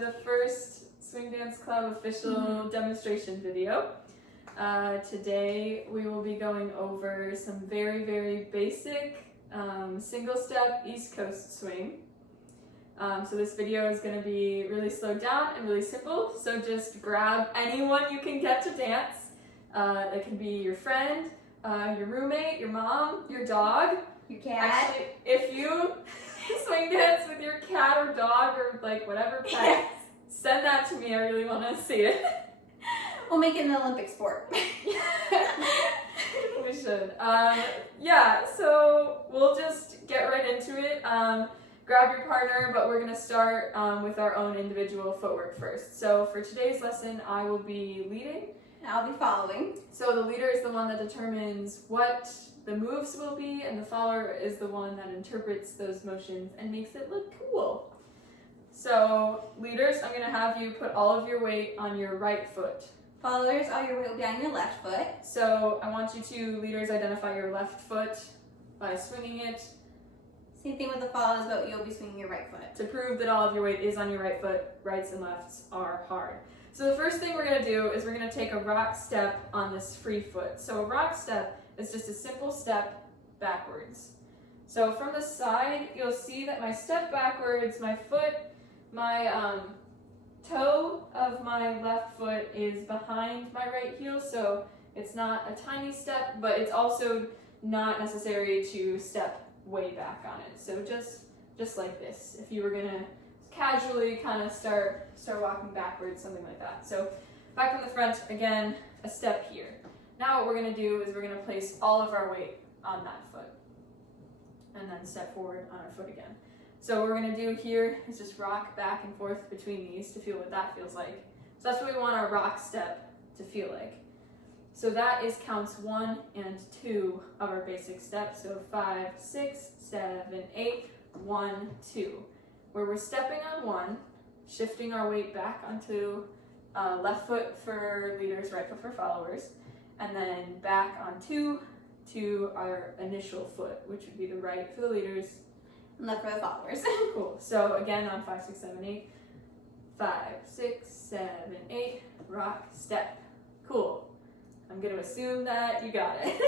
the first Swing Dance Club official demonstration video. Today we will be going over some very, very basic single step East Coast swing. So this video is going to be really slowed down and really simple, so just grab anyone you can get to dance. It can be your friend, your roommate, your mom, your dog. Your cat. Actually, if you swing dance with your cat or dog or like whatever pet, send that to me. I really want to see it. We'll make it an Olympic sport. We should. Yeah, so we'll just get right into it. Grab your partner, but we're going to start with our own individual footwork first. So for today's lesson, I will be leading. And I'll be following. So the leader is the one that determines what the moves will be, and the follower is the one that interprets those motions and makes it look cool. So leaders, I'm going to have you put all of your weight on your right foot. Followers, all your weight will be on your left foot. So I want you to, leaders, identify your left foot by swinging it. Same thing with the followers, but you'll be swinging your right foot. To prove that all of your weight is on your right foot, rights and lefts are hard. So the first thing we're going to do is we're going to take a rock step on this free foot. So a rock step is just a simple step backwards. So from the side, you'll see that my step backwards, my foot, my toe of my left foot is behind my right heel, so it's not a tiny step, but it's also not necessary to step way back on it. So just like this, if you were gonna casually kind of start walking backwards, something like that. So back from the front, again, a step here. Now what we're gonna do is we're gonna place all of our weight on that foot and then step forward on our foot again. So what we're gonna do here is just rock back and forth between these to feel what that feels like. So that's what we want our rock step to feel like. So that is counts 1 and 2 of our basic steps. So 5, 6, 7, 8, 1, 2. Where we're stepping on 1, shifting our weight back onto left foot for leaders, right foot for followers, and then back on 2 to our initial foot, which would be the right for the leaders, And left for the followers. Cool. So again on 5, 6, 7, 8. 5, 6, 7, 8. Rock, step. Cool. I'm going to assume that you got it.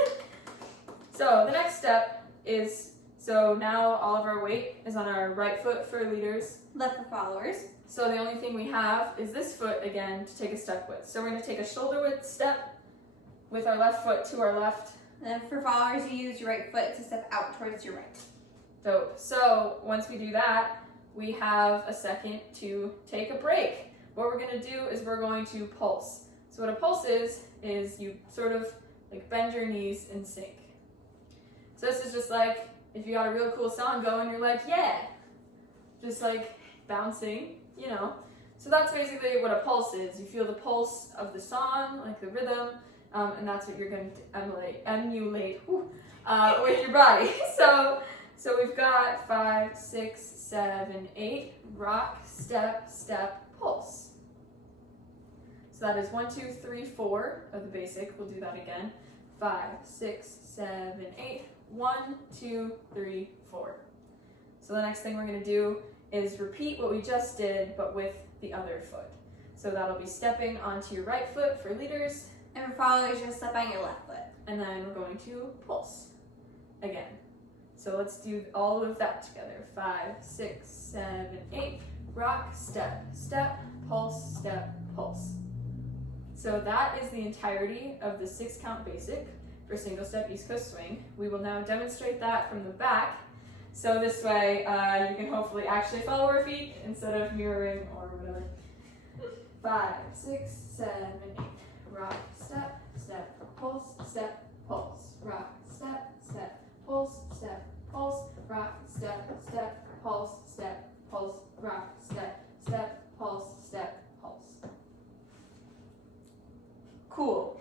So the next step is, so now all of our weight is on our right foot for leaders. Left for followers. So the only thing we have is this foot again to take a step with. So we're going to take a shoulder width step with our left foot to our left. And then for followers, you use your right foot to step out towards your right. Dope. So once we do that, we have a second to take a break. What we're going to do is we're going to pulse. So what a pulse is you sort of like bend your knees in sync. So this is just like if you got a real cool song going, you're like, yeah, just like bouncing, you know. So that's basically what a pulse is. You feel the pulse of the song, like the rhythm, and that's what you're going to emulate with your body. So we've got 5, 6, 7, 8, rock, step, step, pulse. So that is 1, 2, 3, 4 of the basic. We'll do that again. 5, 6, 7, 8, 1, 2, 3, 4. So the next thing we're going to do is repeat what we just did, but with the other foot. So that'll be stepping onto your right foot for leaders. And for followers, you'll step on your left foot. And then we're going to pulse again. So let's do all of that together. 5, 6, 7, 8. Rock, step, step, pulse, step, pulse. So that is the entirety of the 6 count basic for single step East Coast swing. We will now demonstrate that from the back. So this way you can hopefully actually follow our feet instead of mirroring or whatever. 5, 6, 7, 8. Rock, step, step, pulse, step, pulse. Rock, step, step, pulse, step, pulse. Rock, step, step, pulse, step, pulse. Rock, step, step, pulse, step, pulse. Cool.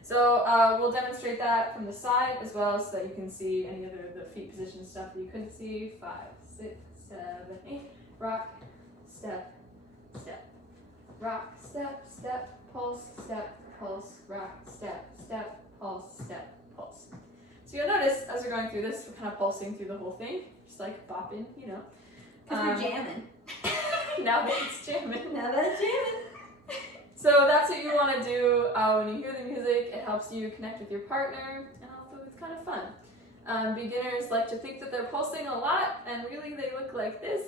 So we'll demonstrate that from the side as well so that you can see any of the feet position stuff that you couldn't see. 5, 6, 7, 8. Rock, step, step. Rock, step, step, pulse, step, pulse. Rock, step, step, pulse, step, pulse. So you'll notice as we're going through this, we're kind of pulsing through the whole thing, just like bopping, you know. Because we're jamming. Now that it's jamming. Now that it's jamming. So that's what you want to do when you hear the music. It helps you connect with your partner, and also it's kind of fun. Beginners like to think that they're pulsing a lot, and really they look like this.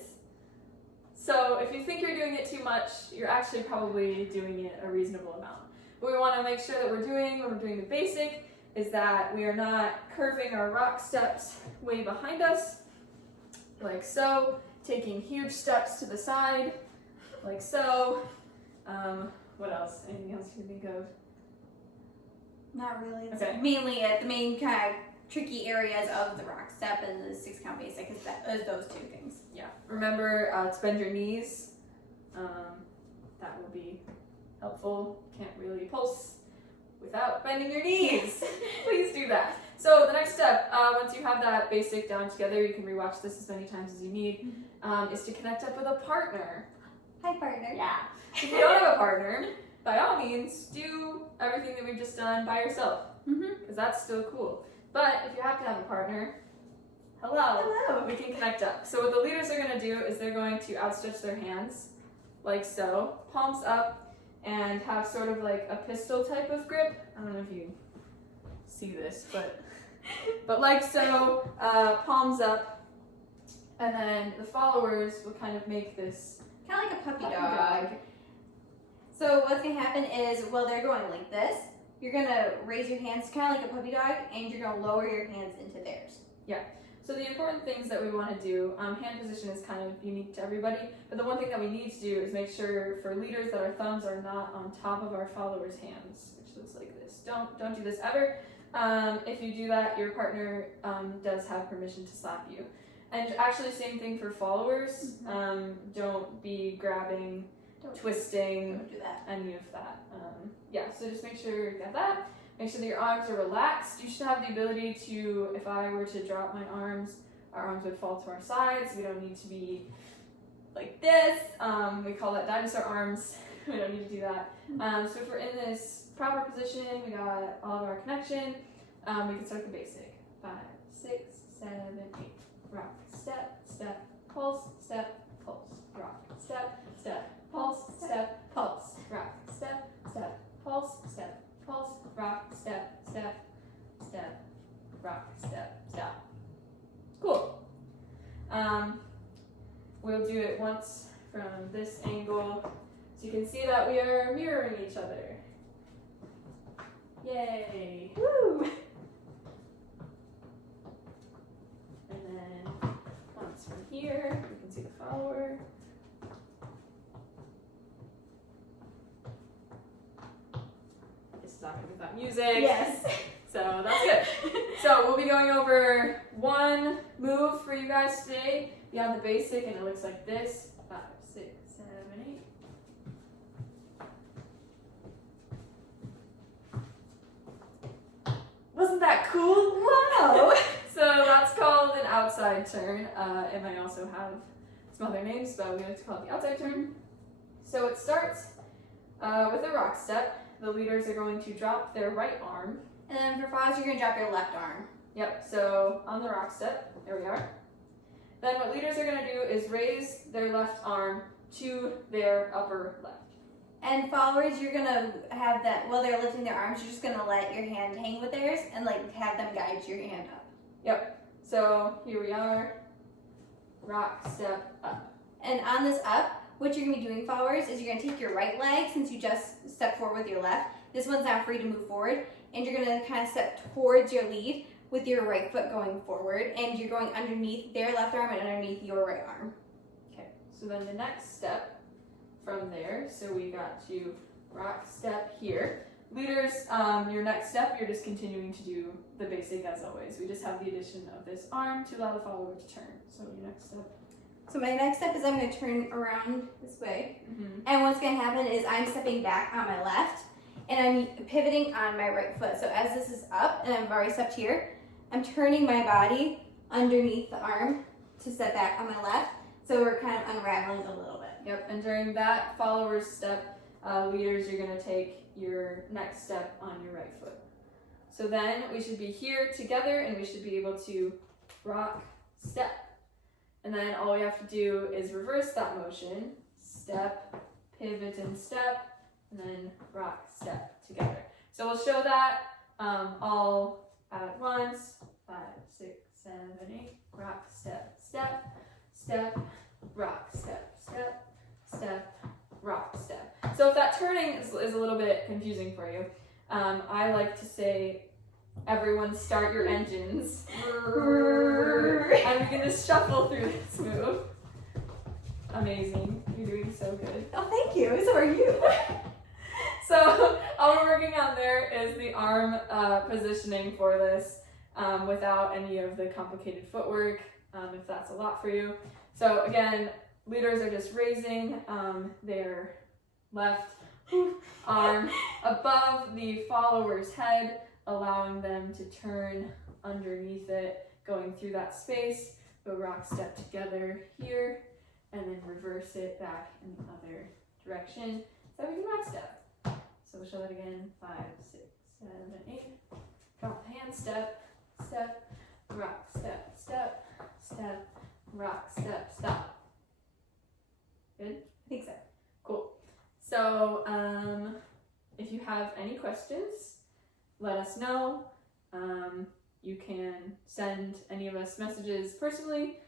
So if you think you're doing it too much, you're actually probably doing it a reasonable amount. What we want to make sure that we're doing when we're doing the basic is that we are not curving our rock steps way behind us, like so, taking huge steps to the side, like so. What else? Anything else you can think of? Not really. It's Okay. mainly the main kind of tricky areas of the rock step and the 6-count basic is those two things. Yeah. Remember to bend your knees. That will be helpful. Can't really pulse without bending your knees. Please do that. So the next step, once you have that basic down together, you can rewatch this as many times as you need, is to connect up with a partner. Hi, partner. Yeah. If you don't have a partner, by all means, do everything that we've just done by yourself, because that's still cool. But if you have to have a partner, hello, we can connect up. So what the leaders are going to do is they're going to outstretch their hands, like so, palms up, and have sort of like a pistol type of grip. I don't know if you see this, but like so, palms up, and then the followers will kind of make this Kind of like a puppy dog. So what's going to happen is, while they're going like this, you're going to raise your hands kind of like a puppy dog, and you're going to lower your hands into theirs. So the important things that we want to do, hand position is kind of unique to everybody, but the one thing that we need to do is make sure for leaders that our thumbs are not on top of our followers' hands, which looks like this. Don't do this ever. If you do that, your partner does have permission to slap you. And actually, same thing for followers. Don't be grabbing, twisting, Don't do that. any of that. So just make sure you got that. Make sure that your arms are relaxed. You should have the ability to, if I were to drop my arms, our arms would fall to our sides. We don't need to be like this. We call that dinosaur arms. We don't need to do that. So if we're in this proper position, we got all of our connection, we can start the basic. 5, 6, 7, 8. Rock, step, step, pulse, step, pulse. Rock, step, step, pulse, step, pulse. Rock, step, step, pulse, step, pulse. Rock, step, step, step, rock, step, stop. Cool. We'll do it once from this angle, so you can see that we are mirroring each other. Yay! Woo! And then once from here, we can see the follower. This is not going to be without music. Yes. So that's good. So we'll be going over one move for you guys today beyond the basic, and it looks like this. 5, 6, 7, 8. Wasn't that cool? Wow! So that's called an outside turn. It might also have some other names, but we like to call it the outside turn. So it starts with a rock step. The leaders are going to drop their right arm. And then for followers, you're going to drop your left arm. Yep, so on the rock step, there we are. Then what leaders are going to do is raise their left arm to their upper left. And followers, you're going to have that, while they're lifting their arms, you're just going to let your hand hang with theirs and like have them guide your hand up. Yep, so here we are, rock, step, up. And on this up, what you're going to be doing, followers, is you're going to take your right leg, since you just stepped forward with your left. This one's not free to move forward. And you're going to kind of step towards your lead with your right foot going forward. And you're going underneath their left arm and underneath your right arm. Okay, so then the next step from there, so we got to rock, step here. Leaders, your next step, you're just continuing to do the basic as always. We just have the addition of this arm to allow the follower to turn. So your next step. So my next step is I'm going to turn around this way. Mm-hmm. And what's going to happen is I'm stepping back on my left and I'm pivoting on my right foot. So as this is up and I've already stepped here, I'm turning my body underneath the arm to step back on my left. So we're kind of unraveling a little bit. Yep, and during that follower's step, leaders, you're going to take your next step on your right foot. So then we should be here together and we should be able to rock, step. And then all we have to do is reverse that motion. step, pivot and step, and then rock, step together. So we'll show that all at once. 5, 6, 7, 8. Rock, step, step, step, rock, step, step, step, rock, step. So if that turning is a little bit confusing for you, I like to say, everyone start your engines. And we can just shuffle through this move. Amazing. You're doing so good. Oh, thank you. So are you. So all we're working on there is the arm positioning for this without any of the complicated footwork, if that's a lot for you. So again, leaders are just raising their left arm above the follower's head, allowing them to turn underneath it, going through that space. Go rock, step together here, and then reverse it back in the other direction. So we can rock step. So we'll show that again. 5, 6, 7, 8. Drop hand, step, step, rock, step, step, step, rock, step, stop. Good? I think so. Cool. So if you have any questions, let us know. You can send any of us messages personally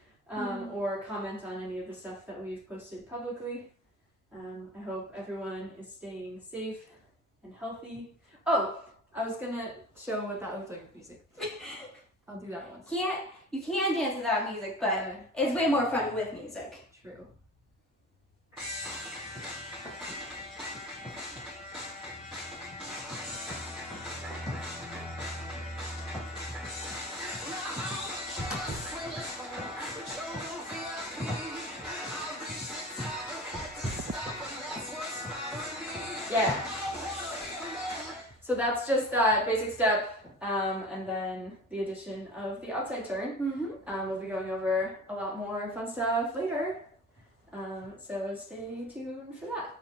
or comment on any of the stuff that we've posted publicly. I hope everyone is staying safe and healthy. Oh, I was gonna show what that looks like with music. I'll do that once. You can dance without music, but it's way more fun with music. True. Yeah. So that's just that basic step, and then the addition of the outside turn. We'll be going over a lot more fun stuff later. So stay tuned for that.